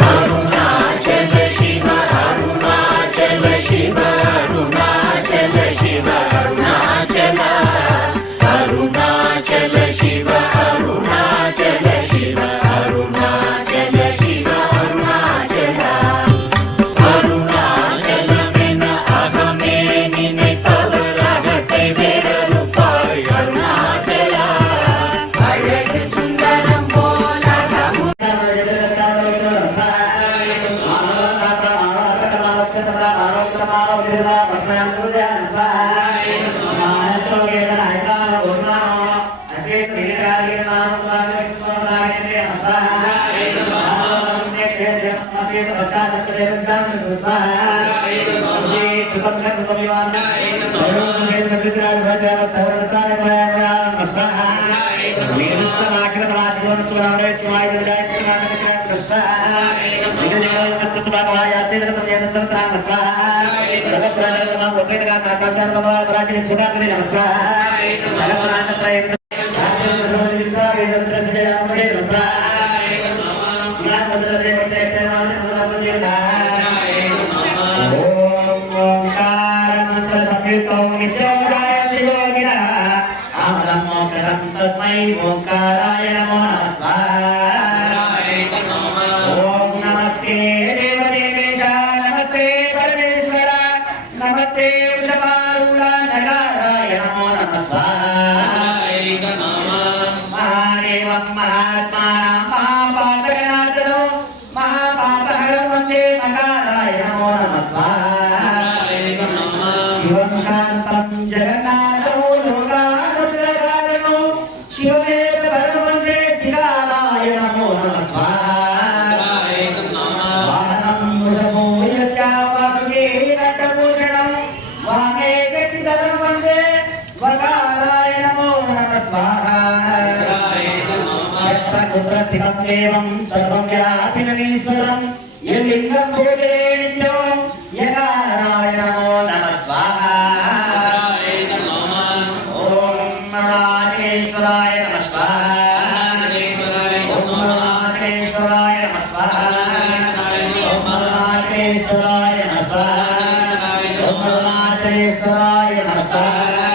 अरुणाचल शिव अरुणाचल शिव अरुणाचल शिव अरुणाचल अरुणाचल शिव अरुणाचल शिव अरुणाचल शिव अरुणाचल अरुणाचल में अहमे निனைத்தவர் அகத்தை வேறறுப்பாய் अरुणाचल அழகு சுந்தரம் போல ओंकाराय नमो ओम नमस्ते देवदेवेशा नमस्ते परमेश्वर नमस्ते वृषभारूढा नगाराय नमो महादेवं महात्मानं महापातकनाशनं महापापहरं वन्दे नगाराय नमो शिवं शान्तं जगन्नाथं लोकानुग्रहकारणं शिवमेव परमं वन्दे शिवाय नमो वाहनं वृषभो यस्य वासुके नटभूषणं वामे शक्तिधरं वन्दे वकाराय नमो यत्र कुत्रस्थितं देवं सर्वं व्यापिनमीश्वरं यल्लिङ्गं भूते नित्यं यकाराय नमो नमः स्वाहा ॐ महादेश्वराय नमः स्वाहा ॐ महादेश्वराय नमः स्वाहा ॐ महादेश्वराय नमः स्वाहा ॐ महादेश्वराय नमः स्वाहा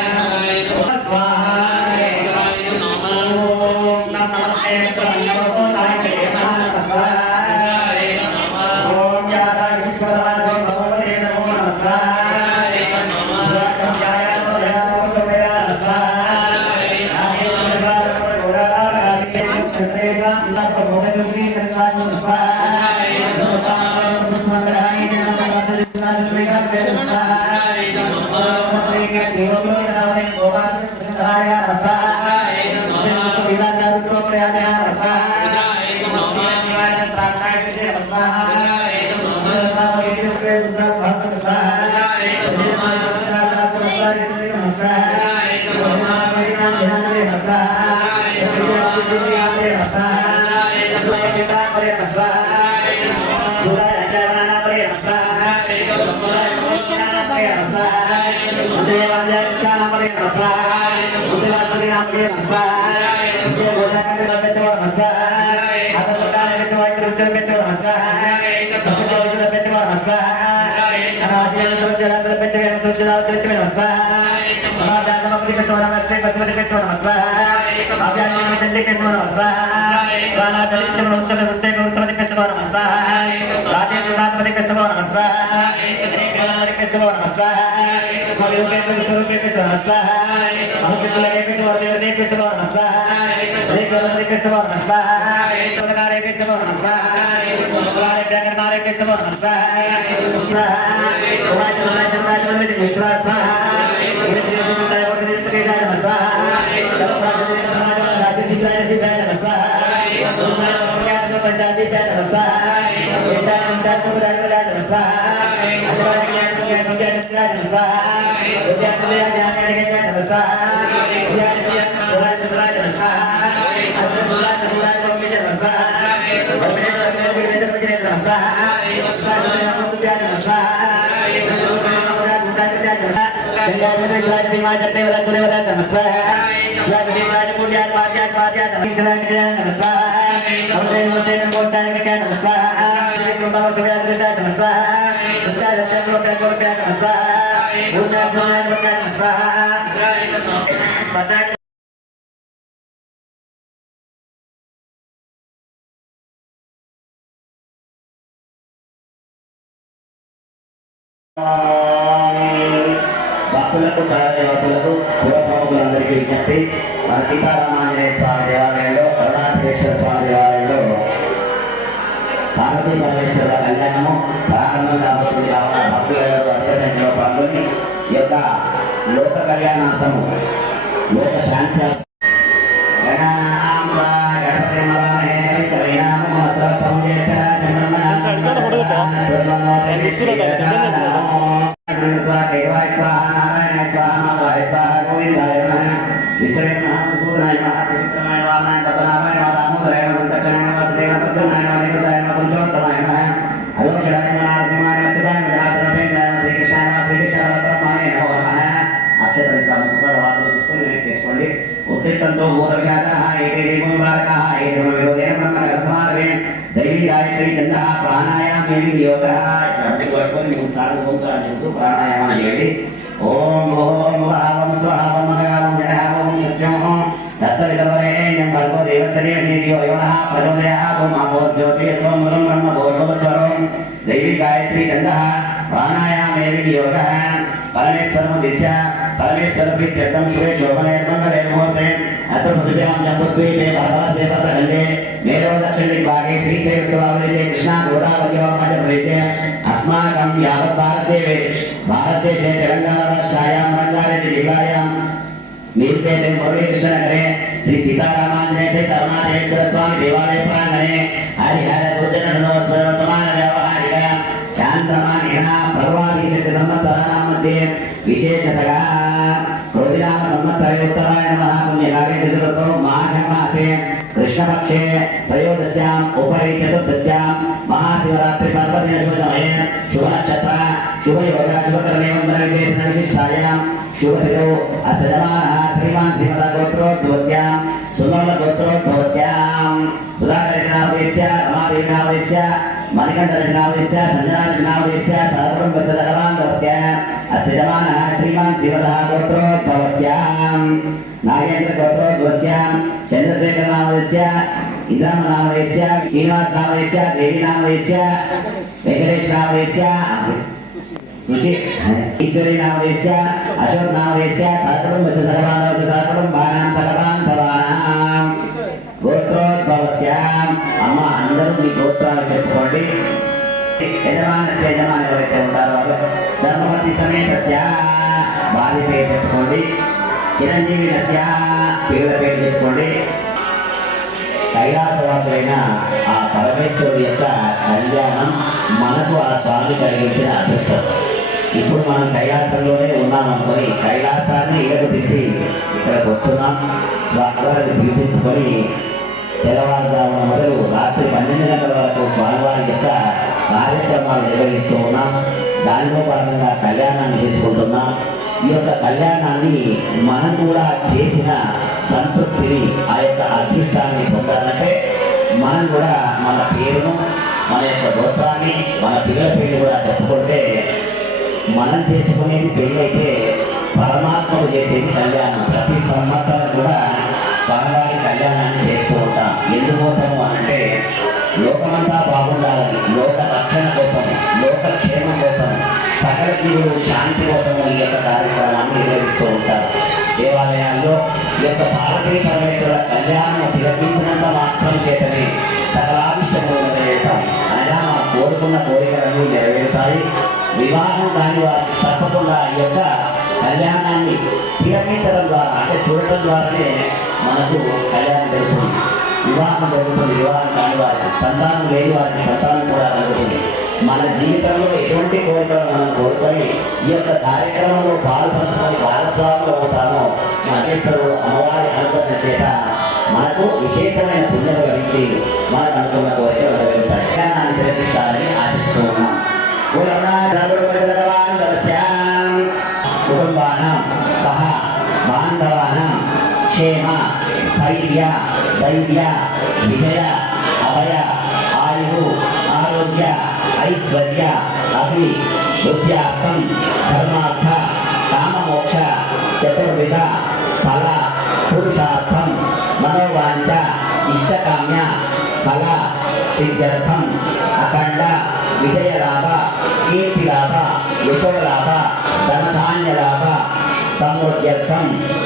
नमस्ते नमस्ते नमो नमः स्वाहा नमो सूर्याय नमः स्वाहा सूर्याय नमः स्वाहा भूताय नमः स्वाहा पदार्थ భక్తులకు కళానివాసులకు పురప్రముఖులందరికీ విజ్ఞప్తి. మన సీతారామాంజనేయ స్వామి దేవాలయంలో కరుణాధరేశ్వర స్వామి దేవాలయంలో పార్వతీ పరమేశ్వరుల కళ్యాణము ప్రారంభం కాబోతుంది. కావున భక్తులందరూ అధిక సంఖ్యలో పాల్గొని ఈ యొక్క లోక కళ్యాణార్థము లోక శాంతి देवाय स्वाहा नारायणाय स्वाहा माधवाय स्वाहा गोविंदाय नमः विष्णवे नमः भूतनाय नमः त्रिविक्रमाय नमः वामनाय पद्मनाभाय नमः दामोदराय नमः दक्षिणाय नमः देवाय प्रद्युम्नाय नमः निरुद्धाय नमः पुरुषोत्तमाय नमः अदोषाय नमः नरसिंहाय नमः पिताय नमः जनार्दनाय नमः श्रीकृष्णाय नमः श्रीकृष्णाय परब्रह्मणे नमो नमः अक्षतरिक्ता मुखकरवासुలు తీసుకొని వెనక్కి చేసుకోండి. ఉత్తిష్టంతో భూతవిషాదః ఏతే దీపముబారకః ఏతే విరోధేన బ్రహ్మకర్మసమారవే दैवी गायत्री चंदा प्राणायाम योग प्राणायाम ओम ओम भावम स्वाहावम मगावम जहावम सत्यम तत्सवितवरेण्यं भर्गो देवस्य धियो यो नः प्रचोदयात् ओम आपो ज्योतिषो मूलं ब्रह्म भूर्भुवस्वरं दैवी गायत्री चंदा प्राणायाम योग परमेश्वर दिशा परमेश्वर प्रीत्यर्थं शुभे शोभने मंगले मुहूर्ते अत्र पृथिव्यां जम्बुद्वीपे भारतवर्षे पत्रगंगे मेरो दक्षिण दिग्भागे श्रीशैलस्वामी कृष्णा गोदावरी मध्य प्रदेशे अस्माकं यावत् भारतदेशे तेलंगाना राष्ट्रायां बंगाले जिल्लायां नीलपेटे मुरलीकृष्ण नगरे श्री सीतारामांजनेय सहित करुणाधरेश्वर स्वामी देवालय प्रांगणे हरिहर गुर्जर नमस्वर्तमान व्यवहारिक शांतमानिनः पर्वादिशत संवत्सराणां मध्ये विशेषतः क्रोधिनाम संवत्सरे उत्तरायणः पुण्यकाले चतुर्थो माघमासे कृष्णपक्षे त्रयोदश्याम् उपरि चतुर्दश्यां महाशिवरात्रि पर्वदिने शुभसमये शुभनक्षत्र शुभयोग शुभकर्मे विशेषविशिष्टायां शुभतिथौ असजमानः श्रीमान् श्रीमता गोत्रोद्भवस्यां सुमलगोत्रोद्भवस्यां सुधाकरनामदेस्य रमादेवीनामदेस्य मणिकण्ठनामदेस्य सञ्जनानामदेस्य सर्वकुटुम्बसदगवान्दवस्य असजमानः श्रीमान् श्रीमतः गोत्रोद्भवस्यां नागेन्द्रगोत्रोद्भवस्यां चन्द्रशेखरनामदेस्य इन्द्रमनामदेस्य श्रीनिवासनामदेस्य देवीनामदेस्य वेंकटेशनामदेस्य सुचि ईश्वरी नामदेस्य अशोक नामदेस्य सर्वकुटुम्बसदगवान्दवस्य सर्वकुटुम्बानां गोत्रोद्भवस्यां अम्म अंदरू मी गोत्रालु చెప్పుకోండి. యజమానస్య యజమాని ఎవరైతే ఉంటారో వాళ్ళు ధర్మపతి సమేతస్య భార్య పేరు చెప్పుకోండి. చిరంజీవినస్య పిల్లల పేరు చెప్పుకోండి. కైలాసవాసులైన ఆ పరమేశ్వరుడు యొక్క కళ్యాణం మనకు ఆ స్వామి కలిగించిన అదృష్టం. ఇప్పుడు మనం కైలాసంలోనే ఉన్నామనుకొని కైలాసాన్ని ఇళ్ళకు తిప్పి ఇక్కడికి వస్తున్నాం. స్వామివారిని పిలిపించుకొని తెల్లవారుజామున మొదలు రాత్రి 12 గంటల వరకు స్వామివారి యొక్క కార్యక్రమాలు నిర్వహిస్తూ ఉన్నాం. దానిలో భాగంగా కళ్యాణాన్ని తీసుకుంటున్నాం. ఈ యొక్క కళ్యాణాన్ని మనం కూడా చేసిన సంతృప్తిని ఆ యొక్క అదృష్టాన్ని పొందాలంటే మనం కూడా మన పేరును మన యొక్క గోత్రాన్ని మన పిల్లల పేరు కూడా చెప్పుకుంటే మనం చేసుకునేది పెళ్ళి అయితే పరమాత్మకు చేసేది కళ్యాణం. ప్రతి సంవత్సరం కూడా స్వామివారి కళ్యాణాన్ని చేస్తూ ఉంటాం. ఎందుకోసము అంటే లోకమంతా బాగుండాలని, లోక రక్షణ కోసం, లోక క్షేమం కోసం, సకల జీవులు శాంతి కోసం ఈ యొక్క కార్యక్రమాన్ని నిర్వహిస్తూ ఉంటారు. దేవాలయాల్లో ఈ యొక్క పార్వతీ పరమేశ్వర కళ్యాణం తిలకించినంత మాత్రం చేతనే సకలాభిష్టములు నెరవేరుతాం. అనగా మనం కోరుకున్న కోరికలను నెరవేరుతాయి. వివాహం కాని వారికి తప్పకుండా ఈ యొక్క కళ్యాణాన్ని తిలకించడం ద్వారా అంటే చూడటం ద్వారానే మనకు కళ్యాణం జరుగుతుంది, వివాహం జరుగుతుంది. వివాహం కాని వారికి, సంతానం లేని వారికి సంతానం కూడా కలుగుతుంది. మన జీవితంలో ఎటువంటి కోరికలు మనం కోరుకొని ఈ యొక్క కార్యక్రమంలో పాల్పంచుకొని భాగస్వాములు అవుతామో మహేశ్వరుడు అమ్మవారి అనుగ్రహం చేత మనకు విశేషమైన పుణ్యం లభించి మనకు అనుకున్న కోరికలు నెరవేరుతాయి. కళ్యాణాన్ని తిలకిస్తారని ఆశిస్తూ ఉన్నాం. కుటుంబానాం సహ బాంధవానాం క్షేమ స్థైర్య ధైర్య విజయ ఐశ్వర్య అభి వృద్ధ్యార్థం ధర్మార్థ కామమోక్ష చతుర్విధ ఫల పురుషార్థం మనోవాంఛ ఇష్టకామ్య ఫల సిద్ధ్యర్థం అఖండ విజయలాభ కీర్తిలాభ యశోలాభ ధనధాన్యలాభ సమృద్ధ్యర్థం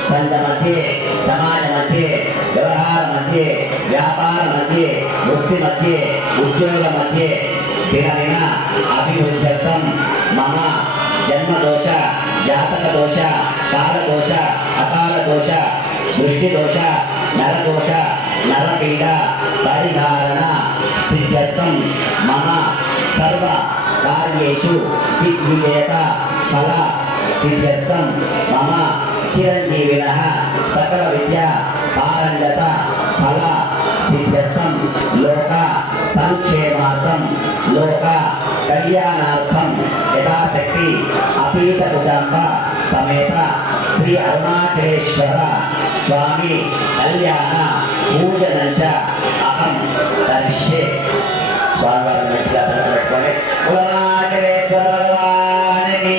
సంఘ మధ్యే సమాజ మధ్యే వ్యవహార మధ్యే వ్యాపార మధ్యే వృత్తి మధ్యే ఉద్యోగ మధ్యే దినదిన అభివృద్ధ్యర్థం మమ జన్మదోష జాతక దోష కాలదోష అకాల దోష దృష్టి దోష నరదోష నరపీడ పరిహారణ సిద్ధ్యర్థం మమ సర్వ కార్యేషు దిగ్విజేత ఫల సిద్ధ్యర్థం మమ చిరంజీవినః సకల విద్యా పారంగత ఫల సిద్ధ్యర్థం లోక సంక్షేమార్థం లోక కళ్యాణార్థం యథాశక్తి అపీత కుజాంబ సమేత శ్రీ అరుణాచలేశ్వర స్వామి కళ్యాణ పూజనంచ అహం కరిష్యే. స్వామివారిని మంచిగా పెట్టుకొని అరుణాచలేశ్వర భగవానికి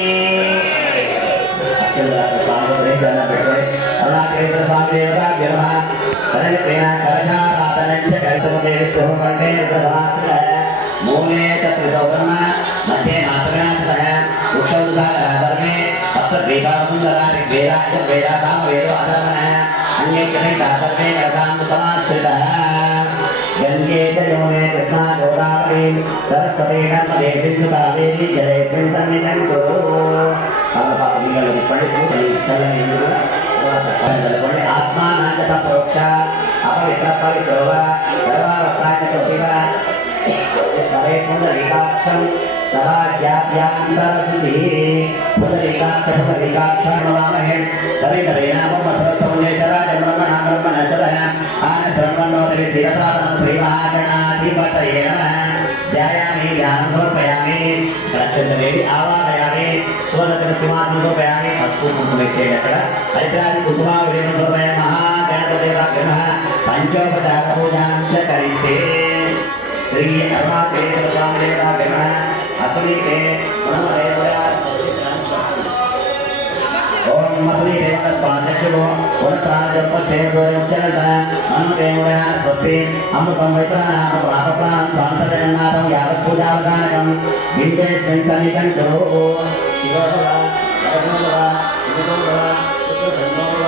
అరుణాచలేశ్వర స్వామి దేవతాభ్యో నమః. తదనంతరేణ కలశారాధనంచ కలశముదేవి శుభకంఠే సమాస్థితః మూలే తత్రితౌర్మ మధ్యే మాతృనాథః వృక్షోద్ధారः సర్వే సప్తద్వీపాసుందరాని వేదాయ వేదాసామ వేదో అధర్మణः అన్యే సహితः సర్వే కలశాం సమాశ్రితः. గంగే యమునే కృష్ణా గోదావరి సరస్వతి నర్మదే సింధు కావేరీ జలేస్మిన్ సన్నిధిం కురు. ఆత్మానాంచ సంప్రోక్ష అపవిత్ర పవిత్రోవ సర్వావస్థాంచ శివ స్మరే పుండరీకాక్షం సదాజ్ఞాప్యాంతరశుచి పుండరీకాక్ష పుండరీకాక్ష నమామహే రవికరేణామమ సరస్వమునేచరాజ బ్రహ్మణ బ్రహ్మణచరః ఆనశ్రవణోదరి శిరసాదనం శ్రీమహాగణాధిపతయే నమః. ధ్యాయామి ధ్యానం సమర్పయామి రక్షితవేది ఆవాహయామి స్వర్ణకర సింహాసనం సమర్పయామి. పసుపు కుంకుమ వేసేయండి అక్కడ. హరిద్రాది కుంకుమావళిని సమర్పయామి. మహాగణపతిర్భ్యః పంచోపచార పూజాం చ కరిష్యే. శ్రీ అరుణాచలేశ్వర స్వామి దేవతాభ్యః అస్మీతే మనమదేవయా ఓం మసలి దేవత స్వామిచో వరప్రాజప సేవోచనత మన్మదేవయా స్వస్తి అమృతం వైత్రానామ ప్రాపప్రాం స్వాంతదేవనాథం యావత్ పూజావధానకం బిందే సంసనికం చో శివోభవ పరమోభవ శివోభవ శుద్ధసంభవ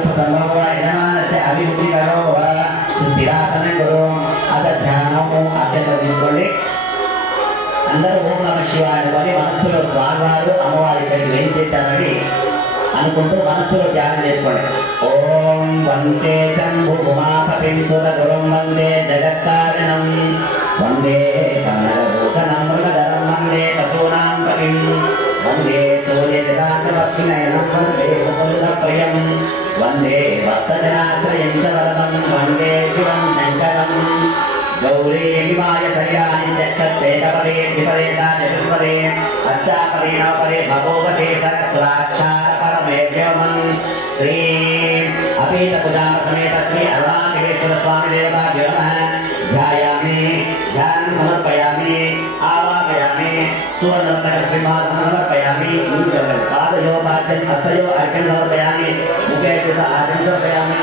శివోభవ యజమానస్య అభివృద్ధి కరోవ స్థిరాసన గురు. అద ధ్యానము అత్యంత తీసుకోండి. అందరూ ఓం నమః శివాయ అని మనస్సులో స్వామివారు అమ్మవారి ఇక్కడికి ఏం చేశారని అనుకుంటూ మనస్సులో ధ్యానం చేసుకోండి. ఓం వందే శంభు ఉమాపతిం సుత గురుం వందే జగత్కారణం వందే కన్నడభూషణం మృగధరం వందే పశూనాం పతిం వందే సూర్యశకాంతవర్తినయనం వందే ముకుందప్రియం వందే భక్తజనాశ్రయం చ వరదం వందే శివం శంకరం. గౌరీ విమాయ శరీరాన్ని చక్కత్రేకపదే ద్విపదే చతుస్పదే అష్టాపదే నవపదే భగోగసే సహస్రాక్షార పరమే వ్యోమం. శ్రీ అపీత కుజామ సమేత శ్రీ అరుణాచలేశ్వర స్వామి దేవతాభ్యో నమః. ధ్యాయామి ధ్యానం సమర్పయామి ఆవాహయామి సువర్ణోత్తర శ్రీమాసం సమర్పయామి. పాదయో పాద్యం హస్తయో అర్ఘ్యం సమర్పయామి. ముఖే శుద్ధ ఆర్ఘ్యం సమర్పయామి.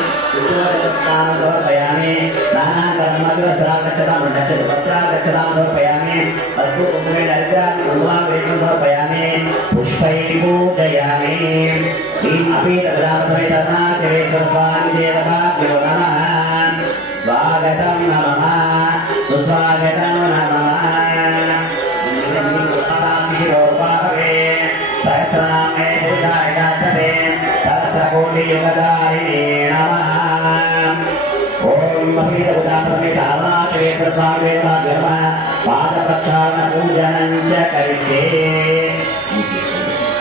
స్నానం సమర్పయామి. స్నానాంతరం వస్త్రాగచ్చతాం సమర్పయామి. వస్తు కుంకుమేణ హరిద్రాది కుంకుమాగ్రేకం సమర్పయామి. పుష్పై పూజయామి. శ్రీం అపీత కుజామ సమేత అరుణాచలేశ్వర స్వామి దేవతాభ్యో నమః. స్వాగతం నమః సుస్వాగతం నమః. సహస్రనామే పూజాయతే సహస్రకోటి యుగదారిణే నమః. ఓం అపీత కుజామ సమేత అరుణాచలేశ్వర స్వామి దేవతాభ్యో నమః. పాదప్రక్షాళన పూజనం చ కరిష్యే.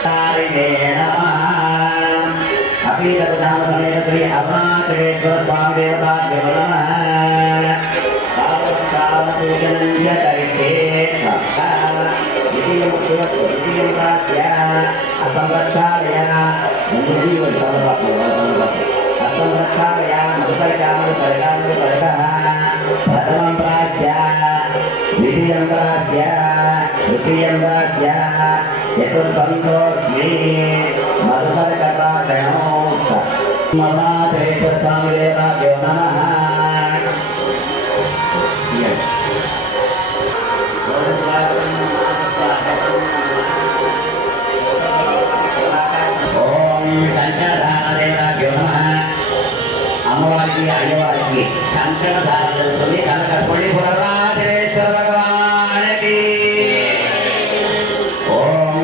దారిణే నమః. అపీత కుజామ సమేత శ్రీ అరుణాచలేశ్వర స్వామి దేవతాభ్యో నమః. పాదప్రక్షాళన పూజనం చ కరిష్యే. హస్తం ప్రక్షాళయ మధుపరికామృపరికః ప్రథమం ప్రాస్య విధి तृतीयंगास्य चतुर्थंतोऽस्मि मधुकरकटाक्षणो ममातेश्वर स्वामी देवाभ्यो नमः। ओम शंकरधारदेवाभ्यो नमः। అమ్మవారికి అయ్యవారికి కంకణధారణ జరుగుతుంది. కనకపొడి పురరాజేశ్వర భగవానికి ఓం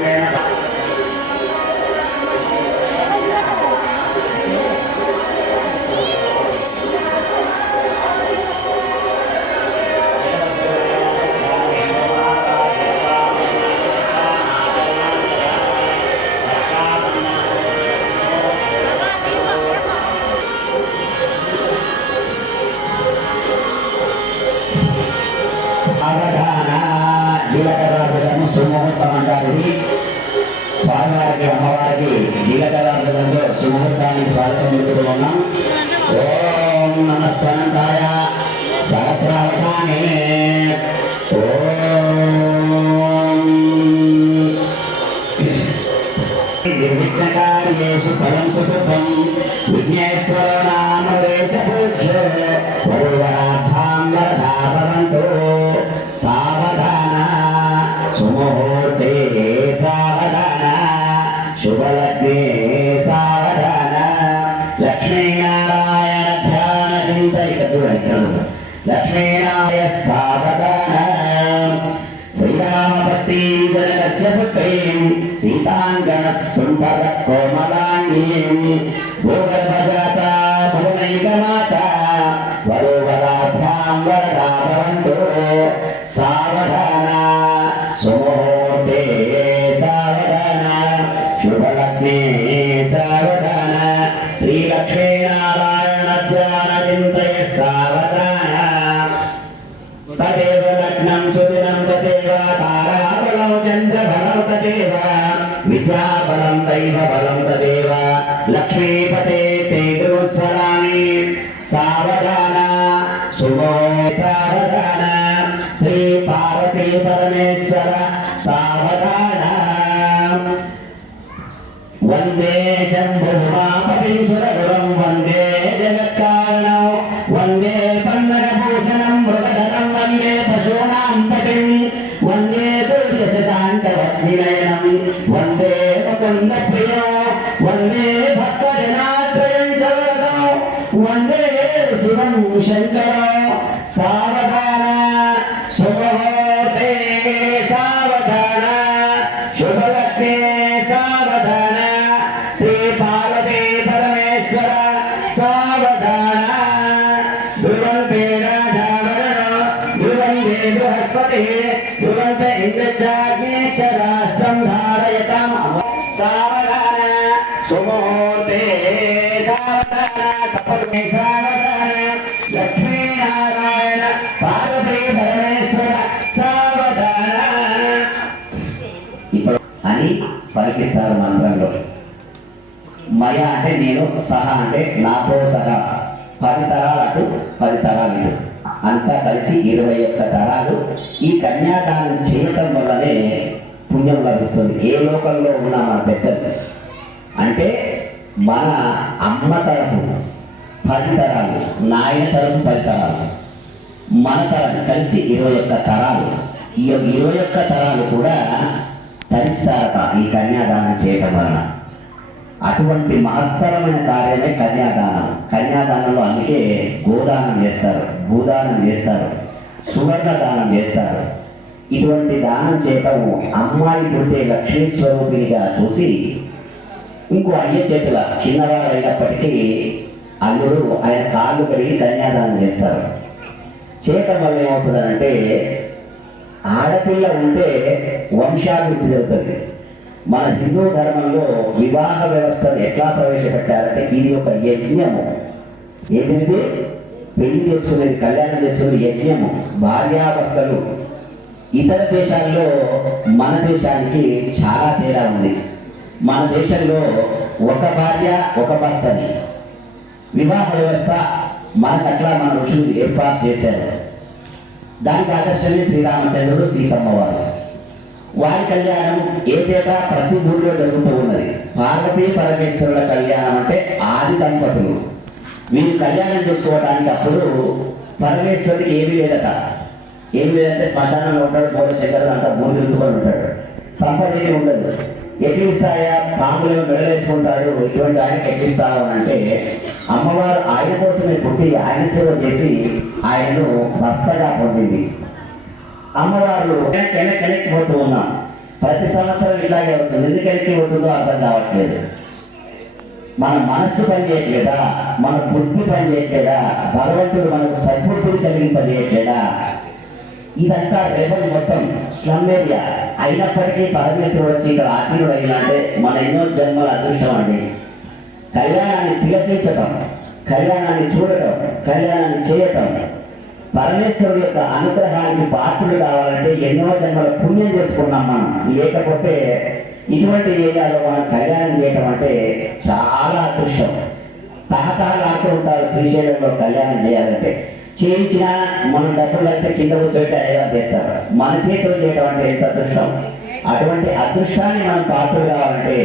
జీలకర్రాజులను సుముహూర్తం అంటారు. స్వామివారికి అమ్మవారికి జీలకర్రాజులతో సుముహూర్తానికి స్వాగతం చెబుతూ ఉన్నాం. ఓం నమ సనంతాయ సహస్రావసానే నిర్విఘ్నకార్యేషు ఫలం సుశుభం విఘ్నేశ్వర నామ వేష పూజ్య వరువరాభాం వరదా భవంతు సావధాన సుముహూర్తే సావధాన శుభలగ్నే సావధాన లక్ష్మీనారాయణ ధ్యాన లక్ష్మీనారాయ సావధాన శ్రీరామపత్నీం జనకస్య పుత్రీం సీతాంగణ సుందర కోమలాంగీం భూగర్భజాత భువనైకమాత వరువరాభ్యాం వరదా భవంతు సావధాన సుముహూర్తే సావధాన శుభలగ్నే సావధాన శ్రీలక్ష్మీనారాయణ ధ్యాన చింతయ సావధాన తదేవ లగ్నం సుదినం తదేవ తారాబలం చంద్రబలం తదేవ విద్యాబలం దైవబలం తదేవ లక్ష్మీపతే తే గురుస్వరామి సావధాన సుమో సావధాన శ్రీ పార్వతీ పరమేశ్వర సావధాన వందే శంభుమాపతిం సురగురం వందే జగత్కారణం వందే పన్నగభూషణం మృగధరం వందే పశూనాం పతిం వందే సూర్యశశాంకవద్వినయనం వందే ముకుంద ప్రియం వందే భక్తజనాశ్రయం చరదం వందే శివం శంకర సావధాన సుముహూర్తే సావధాన శుభలగ్నే సావధాన శ్రీ పార్వతీ పరమేశ్వర సావధాన ధ్రువంతే రాజావరణ ధ్రువంతే బృహస్పతి ధ్రువంత ఇంద్రచాగ్నే చ రాష్ట్రం ధారయతాం సావధాన సుముహూర్తే సావధాన సపత్నే సావధాన లక్ష్మీనారాయణ పార్వతీ పరమేశ్వర సావధాన ఇప్పుడు అని పలికిస్తారు మంత్రంలో. మయ అంటే నేను, సహ అంటే నాతో సహా, 10 తరాలు అటు 10 తరాలు ఇటు, అంతా కలిసి 21 తరాలు ఈ కన్యాదానం చేయటం వల్లనే పుణ్యం లభిస్తుంది. ఏ లోకంలో ఉన్న మన పెద్దలు అంటే మన అమ్మ తరపు 10 తరాలు, నాయన తరపు 10 తరాలు, మన తరం కలిసి 21 తరాలు. ఈ 21 తరాలు కూడా తరిస్తారట ఈ కన్యాదానం చేయటం వలన. అటువంటి మహత్తరమైన కార్యమే కన్యాదానం. కన్యాదానంలో అందుకే గోదానం చేస్తారు, భూదానం చేస్తారు, సువర్ణ దానం చేస్తారు. ఇటువంటి దానం చేయటం అమ్మాయి పుడితే లక్ష్మీ స్వరూపిణిగా చూసి ఇంకో అయ్య చేతుల చిన్నవాడైనప్పటికీ అల్లుడు ఆయన కాళ్ళు కడిగి కన్యాదానం చేస్తారు. చేయటం వల్ల ఏమవుతుందంటే ఆడపిల్ల ఉంటే వంశాభివృద్ధి జరుగుతుంది. మన హిందూ ధర్మంలో వివాహ వ్యవస్థను ఎట్లా ప్రవేశపెట్టారంటే ఇది ఒక యజ్ఞము. ఏంటిది? పెళ్లి చేసుకునేది, కళ్యాణం చేసుకునేది యజ్ఞము. భార్యాభర్తలు ఇతర దేశాల్లో మన దేశానికి చాలా తేడా ఉంది. మన దేశంలో ఒక భార్య ఒక భర్తని వివాహ వ్యవస్థ మనకు అట్లా మన ఋషులు ఏర్పాటు చేశారు. దానికి ఆదర్శమే శ్రీరామచంద్రుడు సీతమ్మ వారు. వారి కళ్యాణం ఏటేటా ప్రతి ఊళ్ళో జరుగుతూ ఉన్నది. పార్వతీ పరమేశ్వరుల కళ్యాణం అంటే ఆది దంపతులు. వీళ్ళు కళ్యాణం చేసుకోవడానికి అప్పుడు పరమేశ్వరుడికి ఏమీ లేదట. ఏమి లేదంటే శ్మశానంలో ఉంటాడు, మూలశంకరుడు అంతా భూమి తిరుగుకొని ఉంటాడు, సంపద ఏమి ఉండదు. ఎట్లిస్తాయా పాములు మెడలేసుకుంటాడు, ఇటువంటి ఆయనకి ఎట్లిస్తావు అని అంటే అమ్మవారు ఆయన కోసమే పుట్టి ఆయన సేవ చేసి ఆయనను భర్తగా పొందింది. అమ్మవారు వెనక్కి పోతూ ఉన్నాం. ప్రతి సంవత్సరం ఇలాగే అవుతుంది. ఎందుకు వెనక్కి పోతుందో అర్థం కావట్లేదు. మన మనస్సు పని చేయట్లేదా, మన బుద్ధి పని చేయట్లేదా, భగవంతుడు మనకు సద్బుద్ధిని కలిగింపజేయట్లేదా? ఇదంతా రేపటి మొత్తం స్లమ్ ఏరియా అయినప్పటికీ పరమేశ్వరుడు వచ్చి ఇక్కడ ఆశీనుడు అయినంటే మన ఎన్నో జన్మల అదృష్టం అండి. కళ్యాణాన్ని తిలకించటం, కళ్యాణాన్ని చూడటం, కళ్యాణాన్ని చేయటం, పరమేశ్వరుడు యొక్క అనుగ్రహానికి పాత్రులు కావాలంటే ఎన్నో జన్మల పుణ్యం చేసుకున్నాం మనం. లేకపోతే ఇటువంటి ఏరియాలో మనం కళ్యాణం చేయటం అంటే చాలా అదృష్టం. తహతహలాడుతూ ఉంటారు శ్రీశైలంలో కళ్యాణం చేయాలంటే. చేయించిన మనం డబ్బులు అయితే కింద కూర్చోబెట్టి అయ్యా చేస్తారు. మన చేతిలో చేయటం అంటే ఎంత అదృష్టం. అటువంటి అదృష్టాన్ని మనం పాత్రలు కావాలంటే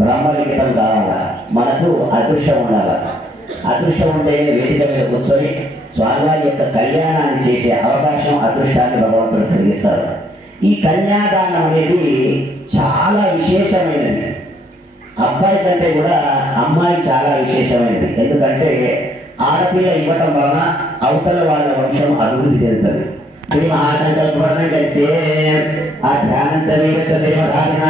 బ్రహ్మలిఖితం కావాలా, మనకు అదృష్టం ఉండాలి. అదృష్టం ఉంటే వేదిక మీద కూర్చొని స్వామివారి యొక్క కళ్యాణాన్ని చేసే అవకాశం, అదృష్టాన్ని భగవంతుడు కలిగిస్తారు. ఈ కన్యాదానం అనేది చాలా విశేషమైనది. అబ్బాయి కంటే కూడా అమ్మాయి చాలా విశేషమైనది. ఎందుకంటే ఆడపిల్ల ఇవ్వటం వలన అవతల వాళ్ళ వంశం అభివృద్ధి చెందుతుంది. శ్రీ మహాసంకల్పం కలిసే ఆ ధ్యానం శ్రీమన్నారాయణ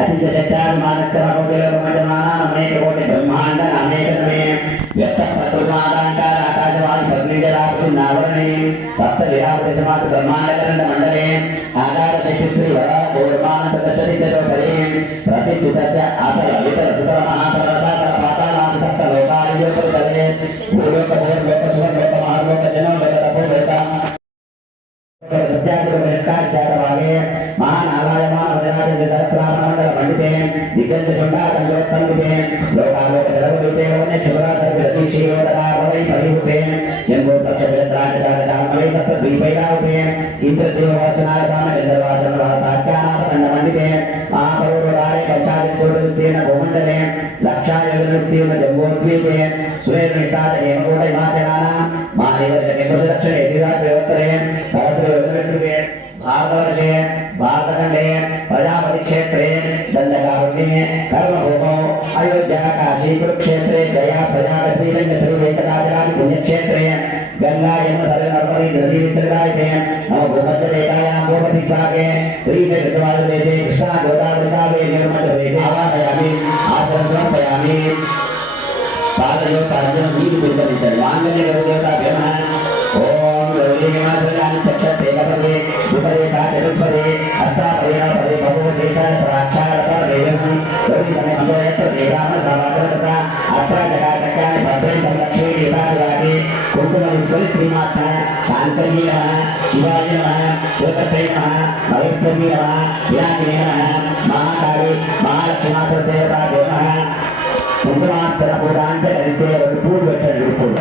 అతిథ శక్తాన్ మానస్య అనేక కోటి బ్రహ్మాండ అనేకమే వ్యక్త ప్రకృమాదాంకార ఆకాశవాణి పద్మింజరాపునావరణే సప్త విరామతి సమాత బ్రహ్మాండకరండ మండలే ఆధార శక్తి శ్రీ వరా గౌరవానంత చరిత్రతో కరే ప్రతిష్ఠితస్య అపర వితర సుతర మహాతర సాతర పాతాళాది సప్త లోకాలియోపరి కరే భూలోక భూలోక సువర్లోక మహాలోక జనలోక తపోలోక సత్యాగ్రహే మహానారాయమాన సహస్రామండల పండితే దిగ్గంజ కండోత్తండితే లోకాలోక జలవృతే శుభ్రాధర్మై పరిహృతే జంబోత్రాజామై సప్తద్వీపైరావుతే ఇంద్రదేవవాసనాసామచంద్రవాసనాథాఖ్యానాథండ మహాపౌరారే పక్షాదికోటిస్తీర్ణ భూమండలే లక్షాయుధీర్ణ జంబోద్వీపే సురేర్నిష్టాద హేమకోట హిమాచలాన మహాదేవక్షణే శ్రీరాత్రివత్తరే సహస్రయోజనవిష్ణువే భారతవర్షే భారతఖండే ప్రజాపతి క్షేత్రే దండకారుణ్యే కర్మభూమౌ అయోధ్యా కాశీ కురుక్షేత్రే గయా ప్రజాక శ్రీరంగ శ్రీ వెంకటాచలాది పుణ్యక్షేత్రే గంగా యమున సరళ నర్మదీ నదీ విసర్గాయతే నమ భూమధ్యదేశాయాం భూమధిగ్రాగే శ్రీశైలదేశే కృష్ణా గోదావరి కావేరీ నిర్మధ్యప్రదేశే ఆవాహయామి ఆసనం సమర్పయామి. పాదయోగార్జున మీకు దుర్గమించండి. మాంగళ్య గౌదేవతాభ్యమ ఓం గౌరీమాధుర్యాన్ని చక్షతే గపదే విపదే సాచరుస్పదే అష్టాపదేన పదే భగవతే సహస్రాక్షారపదేవం గౌరీ సమయంలోయత్ర దేవామ సమాగత అప్రాచకాచక్యాన్ని భద్రే సంరక్షే దేవాదివాది కుంకుమ విస్కొని శ్రీమాత్మ శాంతర్యే నమః శివాయ నమః శివకర్తే నమః మహేశ్వర్యే నమః వినాయకే నమః మహాకాళి మహాలక్ష్మీమాతృదేవతాభ్యో నమః. కుంకుమార్చన పూజాంచ కలిసే రెండు పూలు పెట్టండి. ఇప్పుడు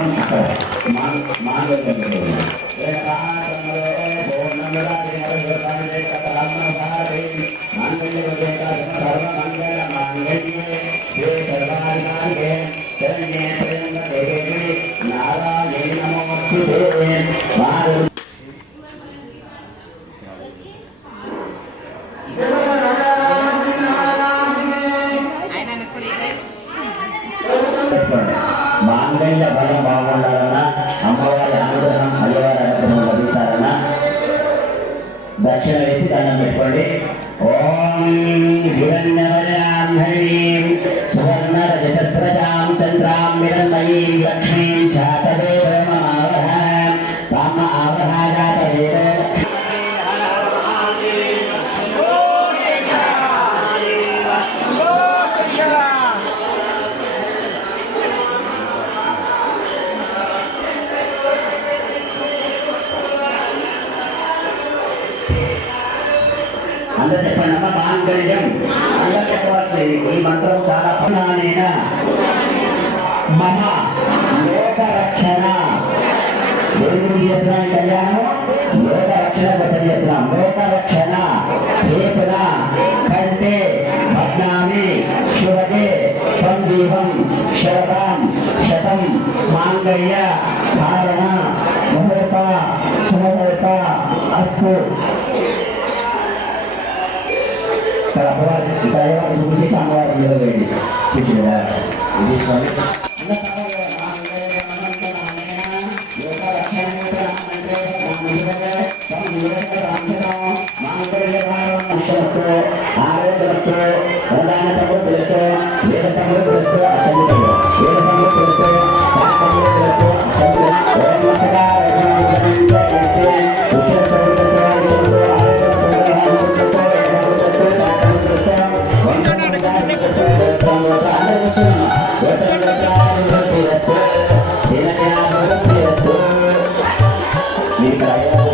మాంగళ్య బలం బాగుండాలన్నా, అమ్మవారి అనుగ్రహం అయ్యవారి అనుగ్రహం లభించాలన్నా దక్షిణ వేసి దండం పెట్టుకోండి. ఓం హిరణ్యవరాంహణీం సువర్ణ రజతస్రజాం చంద్రాం మిరణ్మయీం లక్ష్మీం ఛాతదేవమావహ రామ ఆవహాజాతదేవ అందరూ చెప్పండి అమ్మ. మాంగళ్యం అందరూ చెప్పవట్లేదు. ఈ మంత్రం చాలా మమ లోక రక్షణ దేని గురించి చేస్తున్నాం ఈ కళ్యాణం? లోక రక్షణ కోసం చేస్తున్నాం. లోక రక్షణ హేతున కంటే భద్నామి శుభగే సంజీవం శరదాం శతం మాంగళ్య ధారణ ముహూర్త సుముహూర్త అస్తు. ఇక్కడ అమ్మవారి ఇక్కడ అయ్యవారిని చూపించేసి అమ్మవారి ఇందులో వేయండి. చూసిందా తీసుకోండి. ఆరోగ్యస్తు ప్రధాన సమృద్ధిస్తూ వేద సమృద్ధిస్తూ అసంఖ్య వేద సమృద్ధిస్తూ సమృద్ధిస్తూ అసంఖ్య